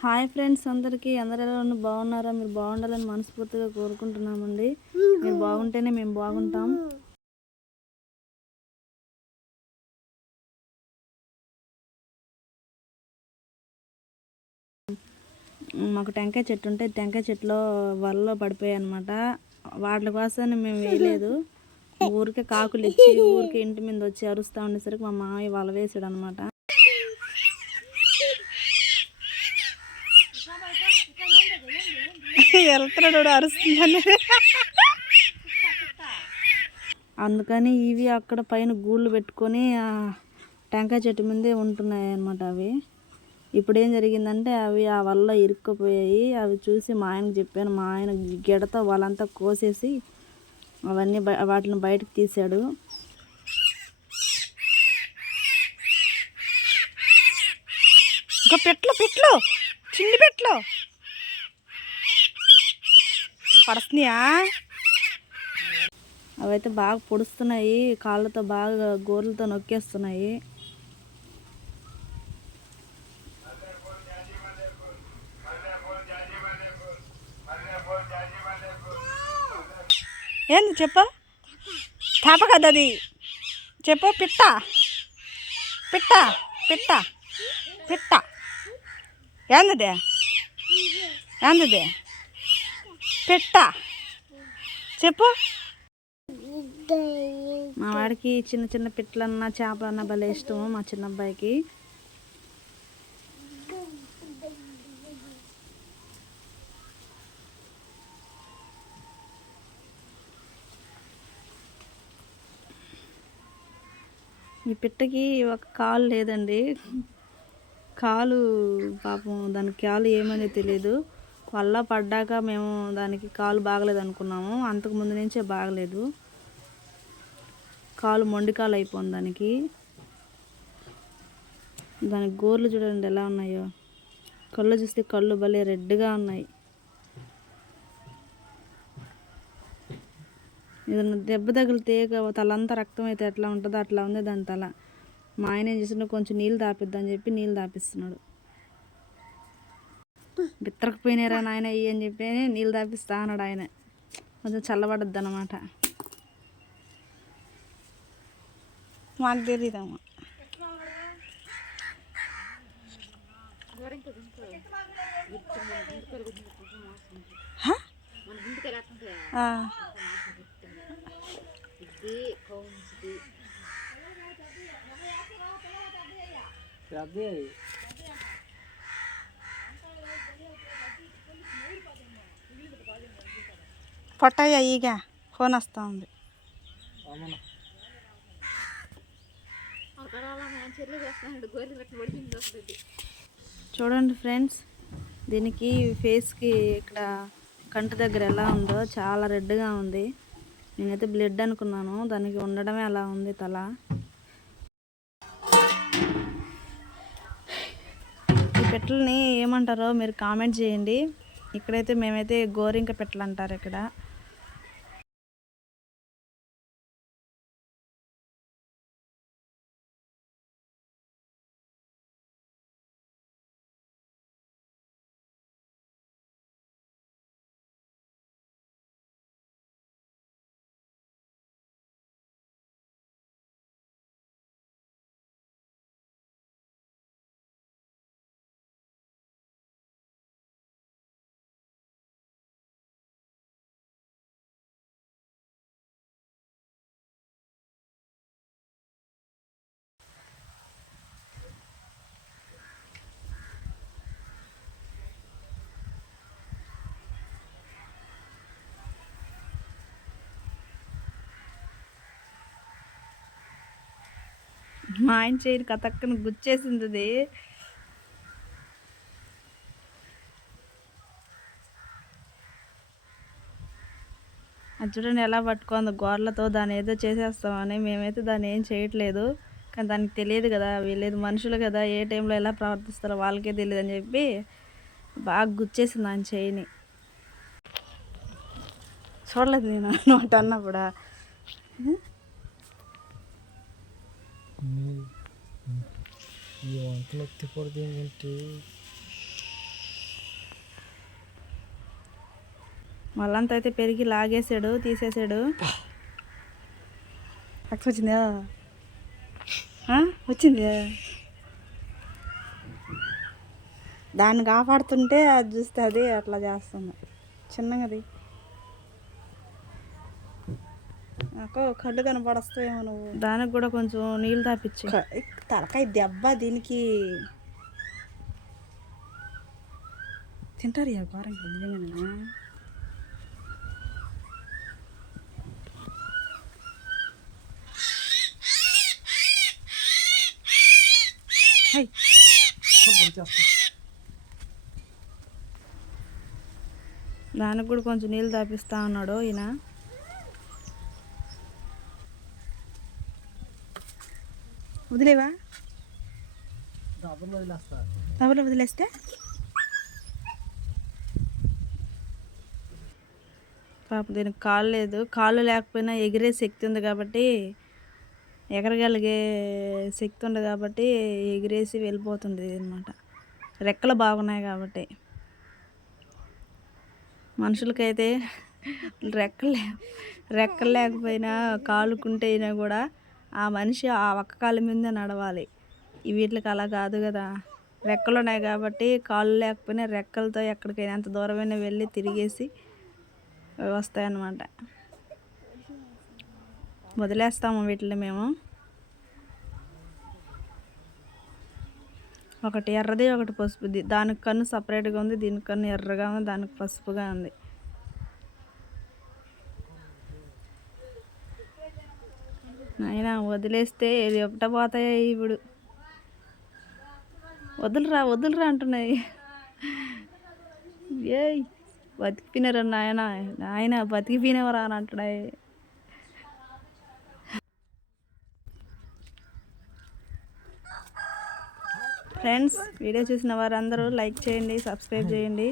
Hi friends అందరికీ. అందరు ఎలా ఉన్నారు బాగున్నారా? మీరు బాగుండాలని మనస్ఫూర్తిగా కోరుకుంటున్నామండి. మీరు బాగుంటేనే మేము బాగుంటాం. మాకు టెంకాయ చెట్టు ఉంటే టెంకాయ చెట్టులో వలలో పడిపోయాయి అనమాట వాటి కోసం మేము వేయలేదు. ఊరికే కాకులు ఇచ్చి ఊరికే ఇంటి మీద వచ్చి అరుస్తూ ఉండేసరికి మా మామయ్య వల వేసాడు అనమాట వెళ్తున్నాడు అరుస్తుందని అందుకని ఇవి అక్కడ పైన గూళ్ళు పెట్టుకొని ఆ టెంకాయ చెట్టు మీదే ఉంటున్నాయి అన్నమాట అవి. ఇప్పుడు ఏం జరిగిందంటే అవి ఆ వల్ల ఇరుక్కుపోయాయి. అవి చూసి మా ఆయనకు చెప్పాను. మా ఆయన గెడతో వాళ్ళంతా కోసేసి అవన్నీ బయ వాటిని బయటకు తీశాడు. ఇంకా పెట్లు పెట్లు చిన్ని పెట్లు పడుస్తున్నాయా? అవైతే బాగా పొడుస్తున్నాయి. కాళ్ళతో బాగా గోర్లతో నొక్కేస్తున్నాయి. ఏంది చెప్పు? చేప కదా అది? చెప్పు పిట్ట. పిట్ట పిట్ట పిట్ట. ఏందిదే? ఏందిదే? పెట్ట చెప్పు. మా వాడికి చిన్న చిన్న పిట్లన్నా చేపలన్నా భలే ఇష్టము మా చిన్న అబ్బాయికి ఈ పిట్టకి ఒక కాలు లేదండి. కాలు పాపం దానికి కాలు ఏమని తెలియదు వల్ల పడ్డాక మేము దానికి కాలు బాగలేదు అనుకున్నాము అంతకు ముందు నుంచే బాగలేదు. కాలు మొండి కాలు అయిపోయింది దానికి. దానికి గోర్లు చూడండి ఎలా ఉన్నాయో. కళ్ళు చూస్తే కళ్ళు భలే రెడ్గా ఉన్నాయి. ఏదైనా దెబ్బ తగిలితే తలంతా రక్తం అయితే ఎట్లా ఉంటుందో అట్లా ఉంది దాని తల. మా ఆయన ఏం చేసిన కొంచెం నీళ్ళు తాపిద్దని చెప్పి నీళ్ళు తాపిస్తున్నాడు. బిత్తరకపోయినారా నాయన ఇవి అని చెప్పి నీళ్ళు తాపిస్తా అన్నాడు ఆయన. కొంచెం చల్లబడద్దు అనమాట మాకు తెలియదమ్మా పొట్టయ్య ಈಗ ఫోన్ వస్తూ ఉంది చూడండి ఫ్రెండ్స్ దీనికి ఫేస్కి ఇక్కడ కంటి దగ్గర ఎలా ఉందో చాలా రెడ్గా ఉంది. నేనైతే బ్లడ్ అనుకున్నాను దానికి ఉండడమే అలా ఉంది తల. ఈ పెట్టలని ఏమంటారో మీరు కామెంట్ చేయండి. ఇక్కడైతే మేమైతే గోరింక పెట్టలు అంటారు ఇక్కడ. మా ఆయన చేయని కథక్కను గుచ్చేసింది అది అది చూడండి ఎలా పట్టుకుంది గోర్లతో దాన్ని ఏదో చేసేస్తామని మేమైతే దాన్ని ఏం చేయట్లేదు. కానీ దానికి తెలియదు కదా వీళ్ళేది మనుషులు కదా ఏ టైంలో ఎలా ప్రవర్తిస్తారో వాళ్ళకే తెలియదు అని చెప్పి బాగా గుచ్చేసింది ఆయన చేయిని. చూడలేదు నేను నోట అన్న కూడా. ఈ మళ్ళంతా అయితే పెరిగి లాగేశాడు తీసేసాడు. అక్క వచ్చిందా? వచ్చిందా? దాన్ని కాపాడుతుంటే అది చూస్తే అది అట్లా చేస్తుంది. చిన్నగది నాకు కళ్ళు కనపడస్తాయేమో నువ్వు. దానికి కూడా కొంచెం నీళ్ళు తాపించి తలకాయ దెబ్బ దీనికి. తింటారు ఘోరం నిజంగానేనా హై. దానికి కూడా కొంచెం నీళ్ళు తాపిస్తా ఉన్నాడు ఈయన. వదిలేవా? డబ్బులు వదిలేస్తా. పాపం దీనికి కాళ్ళు లేదు. కాళ్ళు లేకపోయినా ఎగిరే శక్తి ఉంది కాబట్టి ఎగరగలిగే శక్తి ఉంది కాబట్టి ఎగిరేసి వెళ్ళిపోతుంది అనమాట రెక్కలు బాగున్నాయి కాబట్టి. మనుషులకైతే రెక్కలు లే- రెక్కలు లేకపోయినా కాలుకుంటే అయినా కూడా ఆ మనిషి ఆ ఒక్క కాలు మీద నడవాలి. ఈ వీటికి అలా కాదు కదా. రెక్కలు ఉన్నాయి కాబట్టి కాళ్ళు లేకపోయినా రెక్కలతో ఎక్కడికైనా ఎంత దూరమైనా వెళ్ళి తిరిగేసి వస్తాయన్నమాట. వదిలేస్తాము వీటిని మేము. ఒకటి ఎర్రది ఒకటి పసుపుది. దానికి కన్ను సపరేట్గా ఉంది దీనికి కన్ను ఎర్రగా ఉంది దానికి పసుపుగా ఉంది. అయినా వదిలేస్తే ఏది ఒకట పోతాయి ఇప్పుడు వదులురా వదులురా అంటున్నాయి. ఏయ్ బతికిపోయినరా నాయన? నాయన బతికిపోయినవరా అని అంటున్నాయి. ఫ్రెండ్స్ వీడియో చూసిన వారందరూ లైక్ చేయండి సబ్స్క్రైబ్ చేయండి.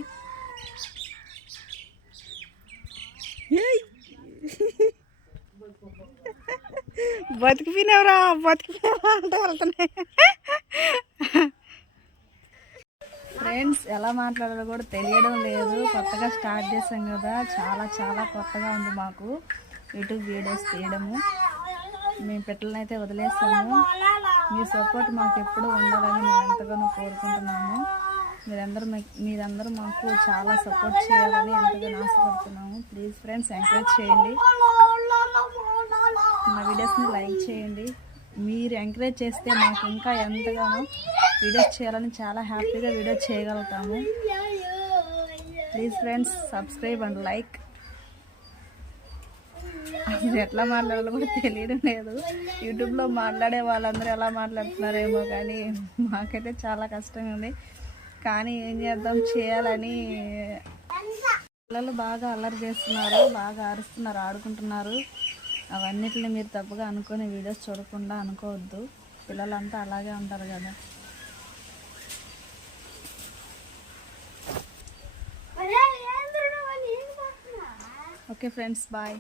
బతికిపోయినవరా బతికిపోయినవరా అంటే వెళ్తున్నాయి. ఫ్రెండ్స్ ఎలా మాట్లాడాలో కూడా తెలియడం లేదు. కొత్తగా స్టార్ట్ చేసాం కదా. చాలా చాలా కొత్తగా ఉంది మాకు యూట్యూబ్ వీడియోస్ తీయడము. మేము పిల్లల్ని అయితే వదిలేస్తాము మీ సపోర్ట్ మాకు ఎప్పుడూ ఉండాలని మేము ఎంతగానో కోరుకుంటున్నాము. మీరందరూ మీరందరూ మాకు చాలా సపోర్ట్ చేయాలని ఎంతగానో ఆశపడుతున్నాము. ప్లీజ్ ఫ్రెండ్స్ ఎంకరేజ్ చేయండి. మా వీడియోస్ని లైక్ చేయండి. మీరు ఎంకరేజ్ చేస్తే మాకు ఇంకా ఎంతగానో వీడియోస్ చేయాలని చాలా హ్యాపీగా వీడియో చేయగలుగుతాము. Please friends subscribe and like. అసలు ఎట్లా మాట్లాడాలో కూడా తెలియడం లేదు. యూట్యూబ్లో మాట్లాడే వాళ్ళందరూ ఎలా మాట్లాడుతున్నారేమో కానీ మాకైతే చాలా కష్టంగా ఉంది. కానీ ఏం చేద్దాం? చేయాలని పిల్లలు బాగా అల్లరి చేస్తున్నారు బాగా అరుస్తున్నారు ఆడుకుంటున్నారు. అవన్నిటిని మీరు తప్పుగా అనుకుని వీడియోస్ చూడకుండా అనుకోవద్దు. పిల్లలంతా అలాగే ఉంటారు కదా. Okay friends bye.